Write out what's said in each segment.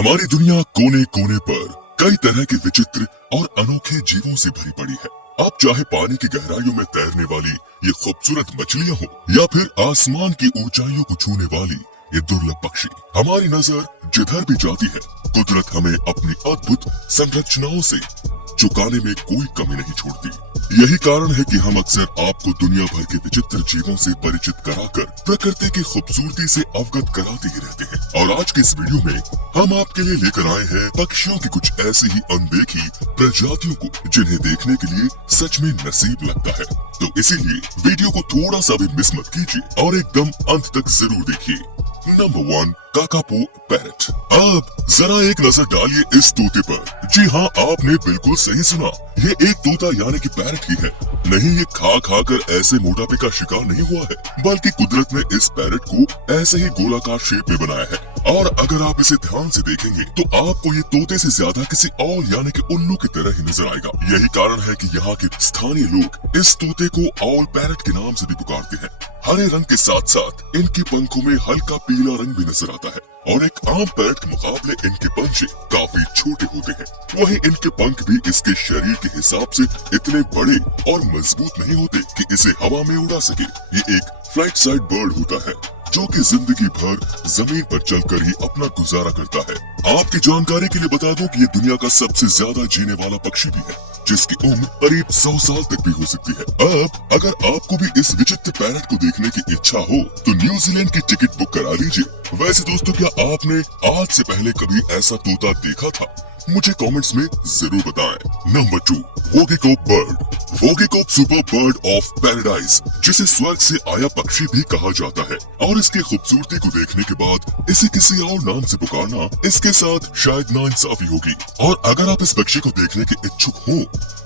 हमारी दुनिया कोने कोने पर कई तरह के विचित्र और अनोखे जीवों से भरी पड़ी है। आप चाहे पानी की गहराइयों में तैरने वाली ये खूबसूरत मछलियां हो या फिर आसमान की ऊंचाइयों को छूने वाली ये दुर्लभ पक्षी, हमारी नजर जिधर भी जाती है कुदरत हमें अपनी अद्भुत संरचनाओं से चुकाने में कोई कमी नहीं छोड़ती। यही कारण है कि हम अक्सर आपको दुनिया भर के विचित्र जीवों से परिचित कराकर प्रकृति की खूबसूरती से अवगत कराते ही रहते हैं। और आज के इस वीडियो में हम आपके लिए लेकर आए हैं पक्षियों की कुछ ऐसी ही अनदेखी प्रजातियों को जिन्हें देखने के लिए सच में नसीब लगता है। तो इसीलिए वीडियो को थोड़ा सा भी मिस मत कीजिए और एकदम अंत तक जरूर देखिए। Number 1, kakapo parrot. अब जरा एक नजर डालिए इस तोते पर। जी हाँ, आपने बिल्कुल सही सुना, ये एक तोता यानी कि पैरट ही है। नहीं, ये खा खा कर ऐसे मोटापे का शिकार नहीं हुआ है, बल्कि कुदरत ने इस पैरट को ऐसे ही गोलाकार शेप में बनाया है। और अगर आप इसे ध्यान से देखेंगे तो आपको ये तोते से ज्यादा किसी और यानी कि उल्लू की तरह ही नजर आएगा। यही कारण है कि यहाँ के स्थानीय लोग इस तोते को ऑल पैरट के नाम से भी पुकारते हैं। हरे रंग के साथ साथ इनके पंखों में हल्का पीला रंग भी नजर आता है और एक आम पैरट के मुकाबले इनके पंजे काफी छोटे होते हैं। वहीं इनके पंख भी इसके शरीर के हिसाब से इतने बड़े और मजबूत नहीं होते कि इसे हवा में उड़ा सके। ये एक फ्लाइट साइड बर्ड होता है जो कि जिंदगी भर जमीन पर चलकर ही अपना गुजारा करता है। आपकी जानकारी के लिए बता दूं कि ये दुनिया का सबसे ज्यादा जीने वाला पक्षी भी है, जिसकी उम्र करीब 100 साल तक भी हो सकती है। अब अगर आपको भी इस विचित्र पैरट को देखने की इच्छा हो तो न्यूजीलैंड की टिकट बुक करा लीजिए। वैसे दोस्तों, क्या आपने आज से पहले कभी ऐसा तोता देखा था? मुझे कमेंट्स में जरूर बताएं। Number 2, Vogelkop bird. Vogelkop super bird of paradise, जिसे स्वर्ग से आया पक्षी भी कहा जाता है। और इसकी खूबसूरती को देखने के बाद इसे किसी और नाम से पुकारना इसके साथ शायद नाइंसाफी होगी। और अगर आप इस पक्षी को देखने के इच्छुक हो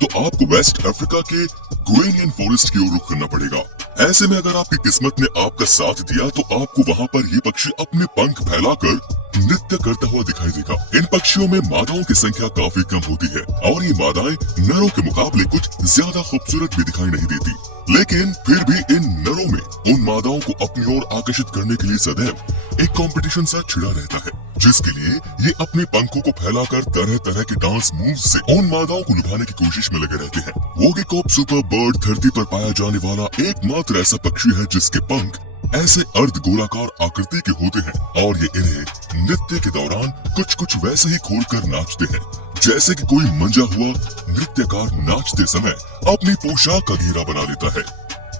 तो आपको वेस्ट अफ्रीका के गुएनियन फॉरेस्ट की ओर रुख करना पड़ेगा। ऐसे में अगर आपकी किस्मत ने आपका साथ दिया तो आपको वहाँ पर ये पक्षी अपने पंख फैलाकर नृत्य करता हुआ दिखाई देगा। इन पक्षियों में मादाओं की संख्या काफी कम होती है और ये मादाएं नरों के मुकाबले कुछ ज्यादा खूबसूरत भी दिखाई नहीं देती, लेकिन फिर भी इन नरों में उन मादाओं को अपनी ओर आकर्षित करने के लिए सदैव एक कंपटीशन सा छिड़ा रहता है, जिसके लिए ये अपने पंखों को फैलाकर तरह तरह के डांस मूव्स से उन मादाओं को लुभाने की कोशिश में लगे रहते हैं। वोगीकोप सुपर बर्ड धरती पर पाया जाने वाला एकमात्र ऐसा पक्षी है जिसके पंख ऐसे अर्ध गोलाकार आकृति के होते हैं और ये इन्हें नृत्य के दौरान कुछ कुछ वैसे ही खोलकर नाचते हैं जैसे कि कोई मंजा हुआ नृत्यकार नाचते समय अपनी पोशाक का घेरा बना लेता है।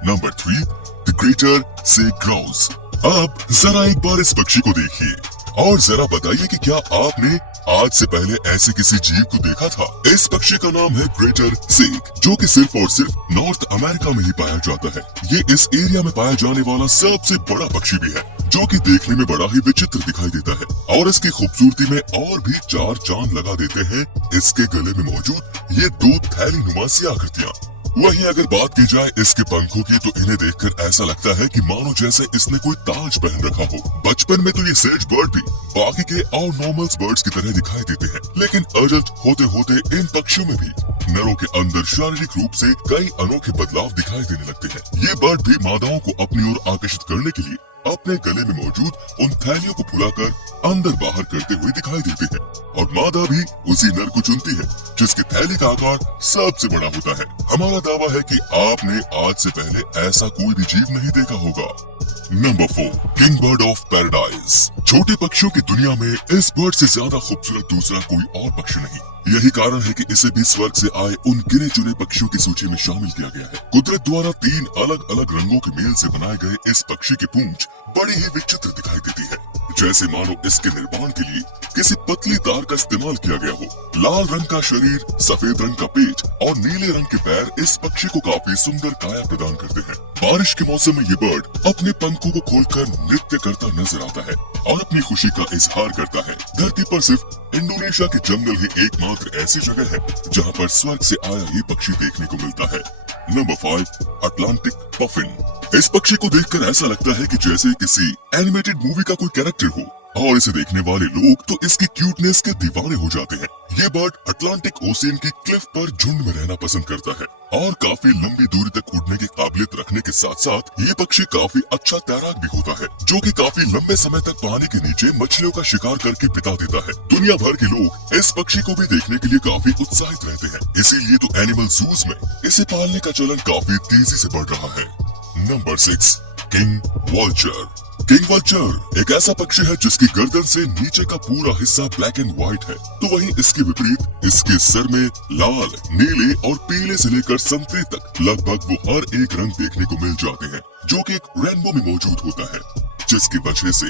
नंबर 3, द ग्रेटर से ग्राउस। अब जरा एक बार इस पक्षी को देखिए और जरा बताइए कि क्या आपने आज से पहले ऐसे किसी जीव को देखा था? इस पक्षी का नाम है ग्रेटर सेक, जो कि सिर्फ और सिर्फ नॉर्थ अमेरिका में ही पाया जाता है। ये इस एरिया में पाया जाने वाला सबसे बड़ा पक्षी भी है, जो कि देखने में बड़ा ही विचित्र दिखाई देता है और इसकी खूबसूरती में और भी 4 चांद लगा देते हैं इसके गले में मौजूद ये 2 थैली नुमासी आकृतियाँ। वहीं अगर बात की जाए इसके पंखों की तो इन्हें देखकर ऐसा लगता है कि मानो जैसे इसने कोई ताज पहन रखा हो। बचपन में तो ये सेज बर्ड भी बाकी के और नॉर्मल बर्ड्स की तरह दिखाई देते हैं, लेकिन अडल्ट होते होते इन पक्षियों में भी नरों के अंदर शारीरिक रूप से कई अनोखे बदलाव दिखाई देने लगते हैं। ये बर्ड भी मादाओं को अपनी ओर आकर्षित करने के लिए अपने गले में मौजूद उन थैलियों को फुलाकर अंदर बाहर करते हुए दिखाई देते हैं और मादा भी उसी नर को चुनती है जिसकी थैली का आकार सबसे बड़ा होता है। हमारा दावा है कि आपने आज से पहले ऐसा कोई भी जीव नहीं देखा होगा। Number 4, king bird of paradise. छोटे पक्षियों की दुनिया में इस बर्ड से ज्यादा खूबसूरत दूसरा कोई और पक्षी नहीं। यही कारण है कि इसे भी स्वर्ग से आए उन गिने चुने पक्षियों की सूची में शामिल किया गया है। कुदरत द्वारा 3 अलग अलग रंगों के मेल से बनाए गए इस पक्षी की पूंछ बड़ी ही विचित्र दिखाई देती है, जैसे मानो इसके निर्माण के लिए किसी पतली तार का इस्तेमाल किया गया हो। लाल रंग का शरीर, सफेद रंग का पेट और नीले रंग के पैर इस पक्षी को काफी सुंदर काया प्रदान करते हैं। बारिश के मौसम में ये बर्ड अपने पंखों को खोलकर नृत्य करता नजर आता है और अपनी खुशी का इजहार करता है। धरती पर सिर्फ इंडोनेशिया के जंगल ही एकमात्र ऐसी जगह है जहाँ पर स्वर्ग से आया ये पक्षी देखने को मिलता है। Number 5, Atlantic puffin. इस पक्षी को देखकर ऐसा लगता है कि जैसे किसी एनिमेटेड मूवी का कोई कैरेक्टर हो। और इसे देखने वाले लोग तो इसकी क्यूटनेस के दीवाने हो जाते हैं। ये बर्ड अटलांटिक ओशियन की क्लिफ पर झुंड में रहना पसंद करता है और काफी लंबी दूरी तक उड़ने की काबिलियत रखने के साथ साथ ये पक्षी काफी अच्छा तैराक भी होता है, जो कि काफी लंबे समय तक पानी के नीचे मछलियों का शिकार करके बिता देता है। दुनिया भर के लोग इस पक्षी को भी देखने के लिए काफी उत्साहित रहते हैं, इसीलिए तो एनिमल जूज में इसे पालने का चलन काफी तेजी से बढ़ रहा है। Number 6, king vulture. King vulture एक ऐसा पक्षी है जिसकी गर्दन से नीचे का पूरा हिस्सा ब्लैक एंड व्हाइट है, तो वहीं इसके विपरीत इसके सर में लाल, नीले और पीले से लेकर संतरे तक लगभग वो हर एक रंग देखने को मिल जाते हैं, जो कि एक रेनबो में मौजूद होता है, जिसकी वजह से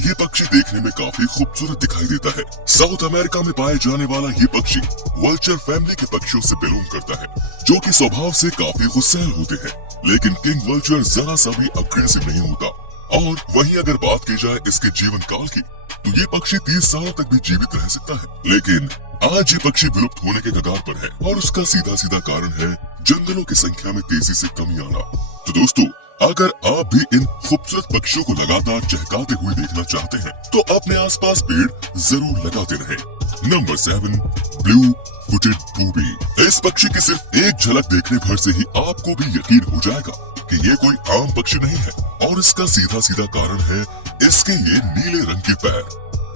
ये पक्षी देखने में काफी खूबसूरत दिखाई देता है। साउथ अमेरिका में पाए जाने वाला ये पक्षी वल्चर फैमिली के पक्षियों से बिलोंग करता है, जो कि स्वभाव से काफी गुस्सैल होते हैं, लेकिन किंग वल्चर जरा सा भी अग्रेसिव नहीं होता। और वहीं अगर बात की जाए इसके जीवन काल की, तो ये पक्षी 30 साल तक भी जीवित रह सकता है, लेकिन आज ये पक्षी विलुप्त होने के कगार पर है और उसका सीधा सीधा कारण है जंगलों की संख्या में तेजी से कमी आना। तो दोस्तों, अगर आप भी इन खूबसूरत पक्षियों को लगातार चहकाते हुए देखना चाहते हैं, तो अपने आसपास पेड़ जरूर लगाते रहें। Number 7, blue footed booby. इस पक्षी की सिर्फ एक झलक देखने भर से ही आपको भी यकीन हो जाएगा कि ये कोई आम पक्षी नहीं है, और इसका सीधा सीधा कारण है इसके ये नीले रंग के पैर,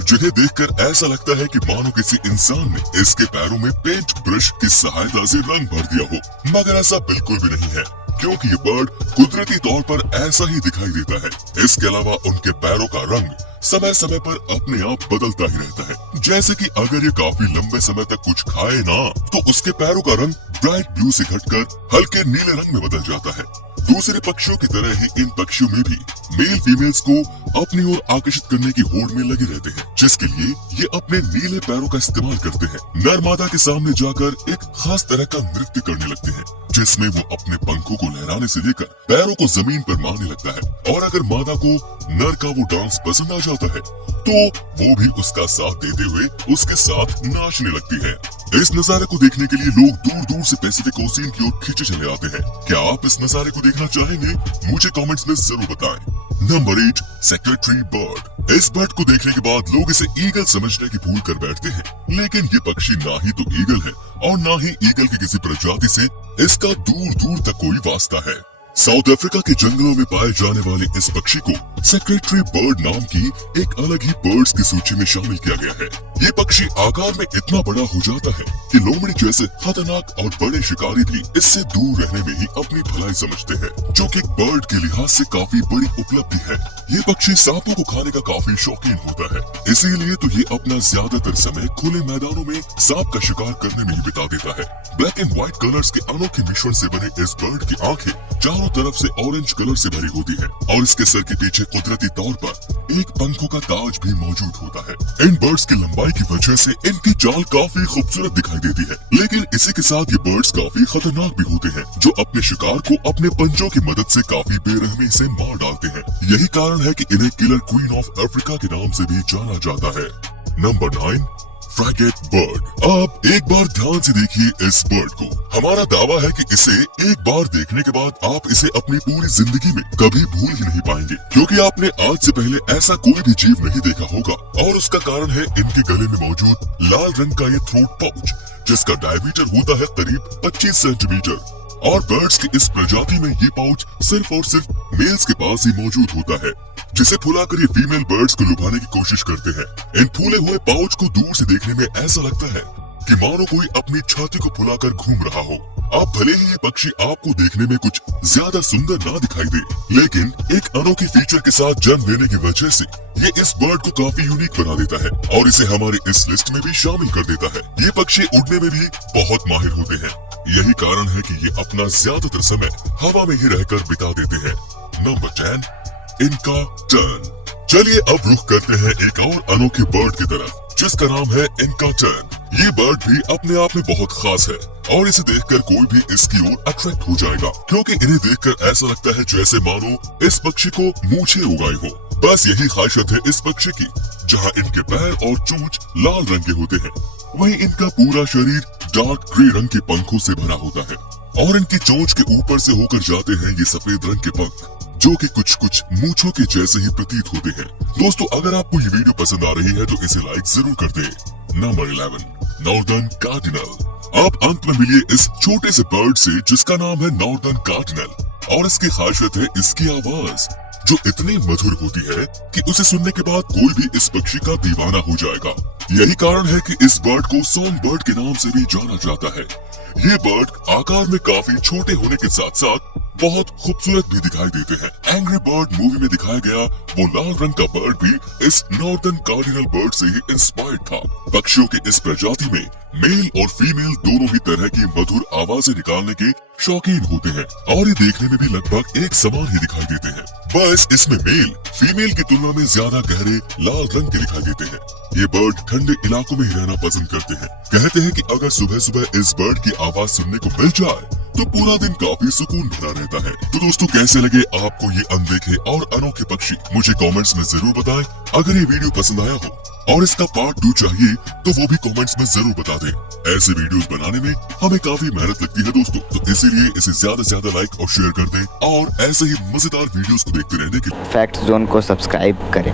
जिन्हें देखकर ऐसा लगता है कि मानो किसी इंसान ने इसके पैरों में पेंट ब्रश की सहायता से रंग भर दिया हो, मगर ऐसा बिल्कुल भी नहीं है, क्योंकि ये बर्ड कुदरती तौर पर ऐसा ही दिखाई देता है। इसके अलावा उनके पैरों का रंग समय समय पर अपने आप बदलता ही रहता है, जैसे कि अगर ये काफी लंबे समय तक कुछ खाए ना, तो उसके पैरों का रंग ब्राइट ब्लू से घटकर हल्के नीले रंग में बदल जाता है। दूसरे पक्षियों की तरह ही इन पक्षियों में भी मेल फीमेल्स को अपनी ओर आकर्षित करने की होड़ में लगे रहते हैं, जिसके लिए ये अपने नीले पैरों का इस्तेमाल करते हैं। नर मादा के सामने जाकर एक खास तरह का नृत्य करने लगते हैं, जिसमें वो अपने पंखों को लहराने से लेकर पैरों को जमीन पर मारने लगता है, और अगर मादा को नर का वो डांस पसंद आ जाता है, तो वो भी उसका साथ देते हुए उसके साथ नाचने लगती है। इस नजारे को देखने के लिए लोग दूर दूर से पैसिफिक ओशियन की ओर खींचे चले आते हैं। क्या आप इस नजारे को देखना चाहेंगे? मुझे कमेंट्स में जरूर बताएं। Number 8, secretary bird. इस बर्ड को देखने के बाद लोग इसे ईगल समझने की भूल कर बैठते हैं, लेकिन ये पक्षी ना ही तो ईगल है और ना ही ईगल की किसी प्रजाति से इसका दूर दूर तक कोई वास्ता है। साउथ अफ्रीका के जंगलों में पाए जाने वाले इस पक्षी को सेक्रेटरी बर्ड नाम की एक अलग ही बर्ड्स की सूची में शामिल किया गया है। ये पक्षी आकार में इतना बड़ा हो जाता है कि लोमड़ी जैसे खतरनाक और बड़े शिकारी भी इससे दूर रहने में ही अपनी भलाई समझते हैं, जो कि एक बर्ड के लिहाज से काफी बड़ी उपलब्धि है। ये पक्षी सांपों को खाने का काफी शौकीन होता है, इसीलिए तो ये अपना ज्यादातर समय खुले मैदानों में सांप का शिकार करने में ही बिता देता है। ब्लैक एंड व्हाइट कलर्स के अनोखे मिश्रण से बने इस बर्ड की आंखें चारों तरफ से ऑरेंज कलर से भरी होती है, और इसके सर के पीछे कुदरती तौर पर एक पंखों का ताज भी मौजूद होता है। इन बर्ड्स की लंबाई की वजह से इनकी चाल काफी खूबसूरत दिखाई देती है, लेकिन इसी के साथ ये बर्ड्स काफी खतरनाक भी होते हैं, जो अपने शिकार को अपने पंजों की मदद से काफी बेरहमी से मार डालते हैं। यही कारण है कि इन्हें किलर क्वीन ऑफ अफ्रीका के नाम से भी जाना जाता है। Number 9, frigate bird. आप एक बार ध्यान से देखिए इस बर्ड को। हमारा दावा है कि इसे एक बार देखने के बाद आप इसे अपनी पूरी जिंदगी में कभी भूल ही नहीं पाएंगे, क्योंकि आपने आज से पहले ऐसा कोई भी जीव नहीं देखा होगा, और उसका कारण है इनके गले में मौजूद लाल रंग का ये थ्रोट पाउच, जिसका डायमीटर होता है करीब 25 सेंटीमीटर, और बर्ड्स की इस प्रजाति में ये पाउच सिर्फ और सिर्फ मेल्स के पास ही मौजूद होता है, जिसे फुलाकर ये फीमेल बर्ड्स को लुभाने की कोशिश करते हैं। इन फूले हुए पाउच को दूर से देखने में ऐसा लगता है कि मानो कोई अपनी छाती को फुलाकर घूम रहा हो। आप भले ही ये पक्षी आपको देखने में कुछ ज्यादा सुंदर ना दिखाई दे, लेकिन एक अनोखी फीचर के साथ जन्म लेने की वजह से ये इस बर्ड को काफी यूनिक बना देता है, और इसे हमारे इस लिस्ट में भी शामिल कर देता है। ये पक्षी उड़ने में भी बहुत माहिर होते हैं, यही कारण है कि ये अपना ज्यादातर समय हवा में ही रहकर बिता देते हैं। नंबर 10, इनका टर्न। चलिए अब रुख करते हैं एक और अनोखे बर्ड की तरफ, जिसका नाम है इनका टर्न। ये बर्ड भी अपने आप में बहुत खास है, और इसे देखकर कोई भी इसकी ओर अट्रैक्ट हो जाएगा, क्योंकि इन्हें देखकर ऐसा लगता है जैसे मानो इस पक्षी को मूछें उगाई हो। बस यही खासियत है इस पक्षी की, जहाँ इनके पैर और चोंच लाल रंग के होते हैं, वहीं इनका पूरा शरीर डार्क ग्रे रंग के पंखों से भरा होता है, और इनकी चोंच के ऊपर से होकर जाते हैं ये सफेद रंग के पंख, जो कि कुछ कुछ मूंछों के जैसे ही प्रतीत होते हैं। दोस्तों अगर आपको ये वीडियो पसंद आ रही है तो इसे लाइक जरूर कर दें। Number 11, northern cardinal. आप अंत में मिलिए इस छोटे से बर्ड से जिसका नाम है नॉर्दर्न कार्डिनल और इसकी खासियत है इसकी आवाज जो इतनी मधुर होती है कि उसे सुनने के बाद कोई भी इस पक्षी का दीवाना हो जाएगा। यही कारण है कि इस बर्ड को सॉन्ग बर्ड के नाम से भी जाना जाता है। ये बर्ड आकार में काफी छोटे होने के साथ साथ बहुत खूबसूरत भी दिखाई देते हैं। एंग्री बर्ड मूवी में दिखाया गया वो लाल रंग का बर्ड भी इस नॉर्दर्न कार्डिनल बर्ड से ही इंस्पायर्ड था। पक्षियों की इस प्रजाति में मेल और फीमेल दोनों ही तरह की मधुर आवाजें निकालने के शौकीन होते हैं और ये देखने में भी लगभग एक समान ही दिखाई देते हैं। बस इसमें मेल फीमेल की तुलना में ज्यादा गहरे लाल रंग के दिखाई देते हैं। ये बर्ड ठंडे इलाकों में ही रहना पसंद करते हैं। कहते हैं कि अगर सुबह सुबह इस बर्ड की आवाज सुनने को मिल जाए तो पूरा दिन काफी सुकून भरा रहता है। तो दोस्तों कैसे लगे आपको ये अनदेखे और अनोखे पक्षी, मुझे कमेंट्स में जरूर बताएं। अगर ये वीडियो पसंद आया हो और इसका पार्ट 2 चाहिए तो वो भी कमेंट्स में जरूर बता दें। ऐसे वीडियोस बनाने में हमें काफी मेहनत लगती है दोस्तों, तो इसीलिए इसे ज्यादा से ज्यादा लाइक और शेयर कर दें और ऐसे ही मजेदार वीडियोस को देखते रहने के लिए फैक्ट जोन को सब्सक्राइब करें।